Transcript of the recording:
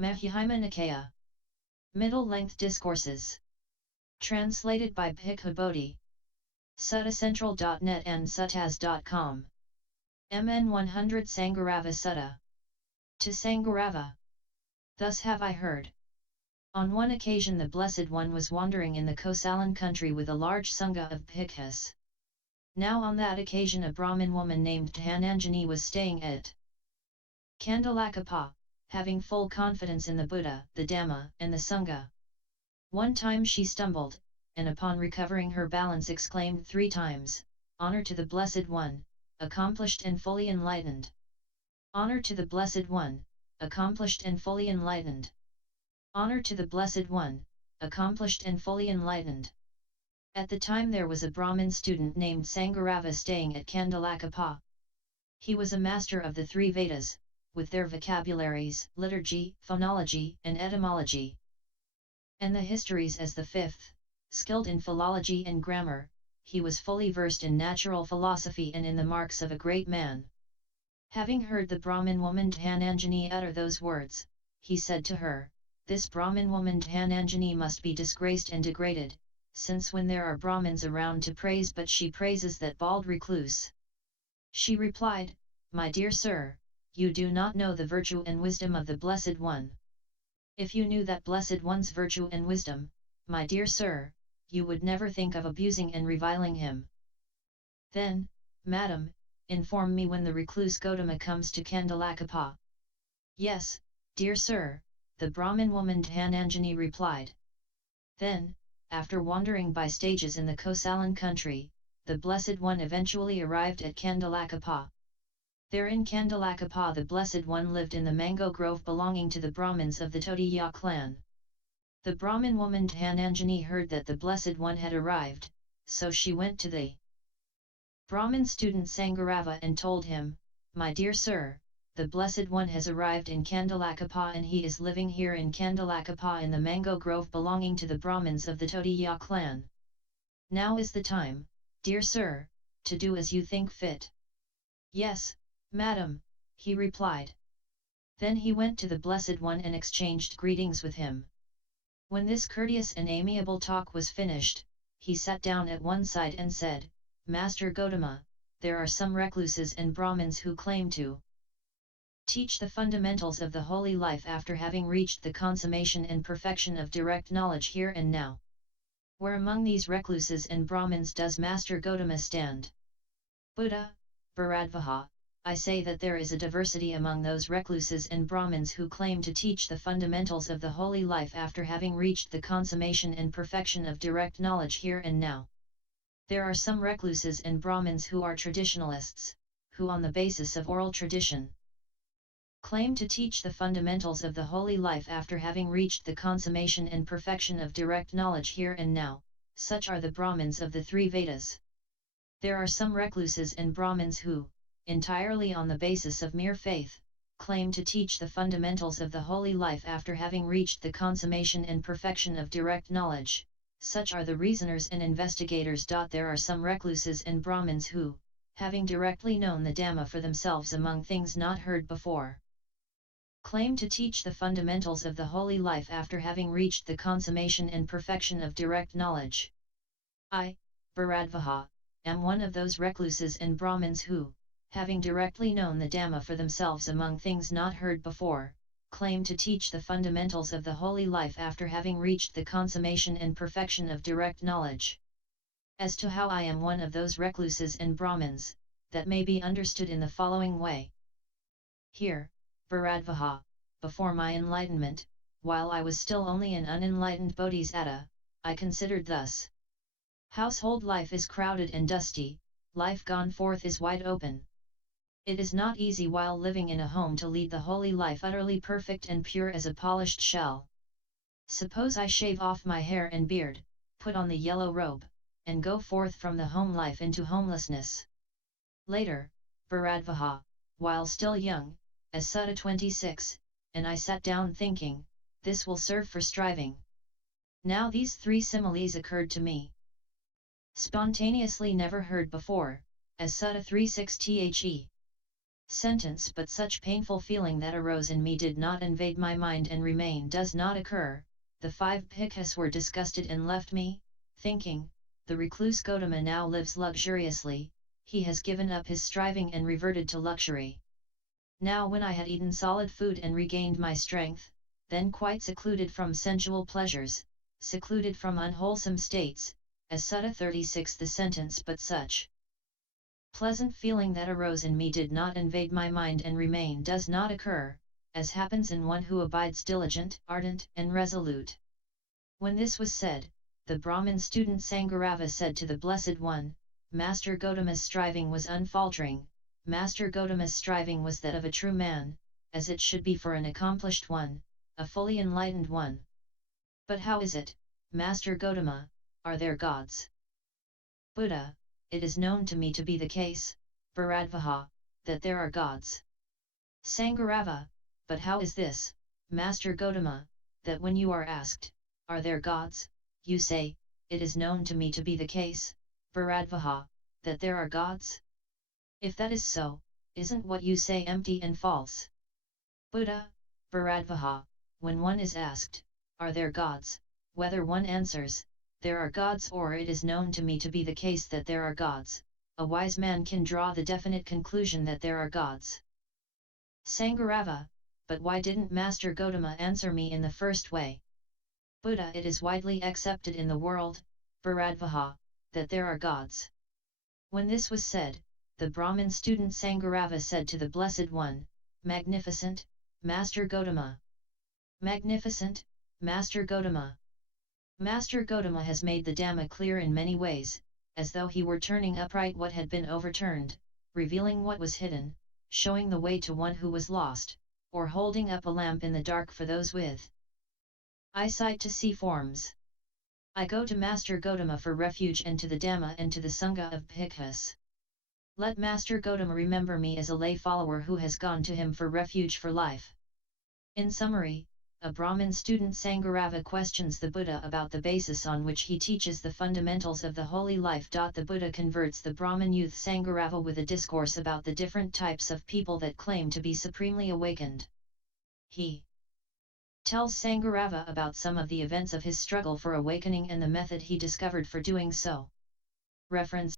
Majjhima Nikaya. Middle-length discourses. Translated by Bhikkhu Bodhi. Suttacentral.net and suttas.com. MN 100 Sangarava Sutta. To Sangarava. Thus have I heard. On one occasion the Blessed One was wandering in the Kosalan country with a large sangha of bhikkhus. Now on that occasion a brahmin woman named Dhananjani was staying at Kandalakapa, having full confidence in the Buddha, the Dhamma, and the Sangha. One time she stumbled, and upon recovering her balance exclaimed 3 times, "Honor to the Blessed One, accomplished and fully enlightened. Honor to the Blessed One, accomplished and fully enlightened. Honor to the Blessed One, accomplished and fully enlightened." At the time there was a Brahmin student named Sangarava staying at Kandalakapa. He was a master of the 3 Vedas, with their vocabularies, liturgy, phonology, and etymology, and the histories as the 5th, skilled in philology and grammar. He was fully versed in natural philosophy and in the marks of a great man. Having heard the Brahmin woman Dhananjani utter those words, he said to her, "This Brahmin woman Dhananjani must be disgraced and degraded, since when there are Brahmins around to praise but she praises that bald recluse." She replied, "My dear sir, you do not know the virtue and wisdom of the Blessed One. If you knew that Blessed One's virtue and wisdom, my dear sir, you would never think of abusing and reviling him. Then, madam, inform me when the recluse Gautama comes to Kandalakapa." "Yes, dear sir," the Brahmin woman Dhananjani replied. Then, after wandering by stages in the Kosalan country, the Blessed One eventually arrived at Kandalakapa. There in Kandalakapa the Blessed One lived in the mango grove belonging to the Brahmins of the Todiya clan. The Brahmin woman Dhananjani heard that the Blessed One had arrived, so she went to the Brahmin student Sangarava and told him, "My dear sir, the Blessed One has arrived in Kandalakapa and he is living here in Kandalakapa in the mango grove belonging to the Brahmins of the Todiya clan. Now is the time, dear sir, to do as you think fit." "Yes, madam," he replied. Then he went to the Blessed One and exchanged greetings with him. When this courteous and amiable talk was finished, he sat down at one side and said, "Master Gautama, there are some recluses and Brahmins who claim to teach the fundamentals of the holy life after having reached the consummation and perfection of direct knowledge here and now. Where among these recluses and Brahmins does Master Gautama stand?" "Buddha, Bharadvaja, I say that there is a diversity among those recluses and Brahmins who claim to teach the fundamentals of the holy life after having reached the consummation and perfection of direct knowledge here and now. There are some recluses and Brahmins who are traditionalists, who on the basis of oral tradition claim to teach the fundamentals of the holy life after having reached the consummation and perfection of direct knowledge here and now. Such are the Brahmins of the 3 Vedas. There are some recluses and Brahmins who, entirely on the basis of mere faith, claim to teach the fundamentals of the holy life after having reached the consummation and perfection of direct knowledge. Such are the reasoners and investigators. There are some recluses and Brahmins who, having directly known the Dhamma for themselves among things not heard before, claim to teach the fundamentals of the holy life after having reached the consummation and perfection of direct knowledge. I, Bharadvaja, am one of those recluses and Brahmins who, having directly known the Dhamma for themselves among things not heard before, claim to teach the fundamentals of the holy life after having reached the consummation and perfection of direct knowledge. As to how I am one of those recluses and Brahmins, that may be understood in the following way. Here, Bharadvaja, before my enlightenment, while I was still only an unenlightened Bodhisatta, I considered thus. Household life is crowded and dusty, life gone forth is wide open. It is not easy while living in a home to lead the holy life utterly perfect and pure as a polished shell. Suppose I shave off my hair and beard, put on the yellow robe, and go forth from the home life into homelessness. Later, Bharadvaja, while still young, as Sutta 26, and I sat down thinking, this will serve for striving. Now these 3 similes occurred to me, spontaneously never heard before, as Sutta 36 The Sentence. But such painful feeling that arose in me did not invade my mind and remain does not occur. The 5 bhikkhus were disgusted and left me, thinking, the recluse Gotama now lives luxuriously, he has given up his striving and reverted to luxury. Now when I had eaten solid food and regained my strength, then quite secluded from sensual pleasures, secluded from unwholesome states, as Sutta 36 the sentence. But such pleasant feeling that arose in me did not invade my mind and remain does not occur, as happens in one who abides diligent, ardent, and resolute. When this was said, the Brahmin student Sangarava said to the Blessed One, Master Gotama's striving was unfaltering, Master Gotama's striving was that of a true man, as it should be for an accomplished one, a fully enlightened one. But how is it, Master Gotama, are there gods? Buddha, it is known to me to be the case, Bharadvaja, that there are gods. Sangarava, but how is this, Master Gotama, that when you are asked, are there gods, you say, it is known to me to be the case, Bharadvaja, that there are gods? If that is so, isn't what you say empty and false? Buddha, Bharadvaja, when one is asked, are there gods, whether one answers, there are gods, or it is known to me to be the case that there are gods, a wise man can draw the definite conclusion that there are gods. Sangarava, but why didn't Master Gotama answer me in the first way? Buddha, it is widely accepted in the world, Bharadvaja, that there are gods. When this was said, the Brahmin student Sangarava said to the Blessed One, Magnificent, Master Gotama. Magnificent, Master Gotama. Master Gotama has made the Dhamma clear in many ways, as though he were turning upright what had been overturned, revealing what was hidden, showing the way to one who was lost, or holding up a lamp in the dark for those with eyesight to see forms. I go to Master Gotama for refuge and to the Dhamma and to the Sangha of Bhikkhus. Let Master Gotama remember me as a lay follower who has gone to him for refuge for life. In summary, a Brahmin student Sangarava questions the Buddha about the basis on which he teaches the fundamentals of the holy life. The Buddha converts the Brahmin youth Sangarava with a discourse about the different types of people that claim to be supremely awakened. He tells Sangarava about some of the events of his struggle for awakening and the method he discovered for doing so. Reference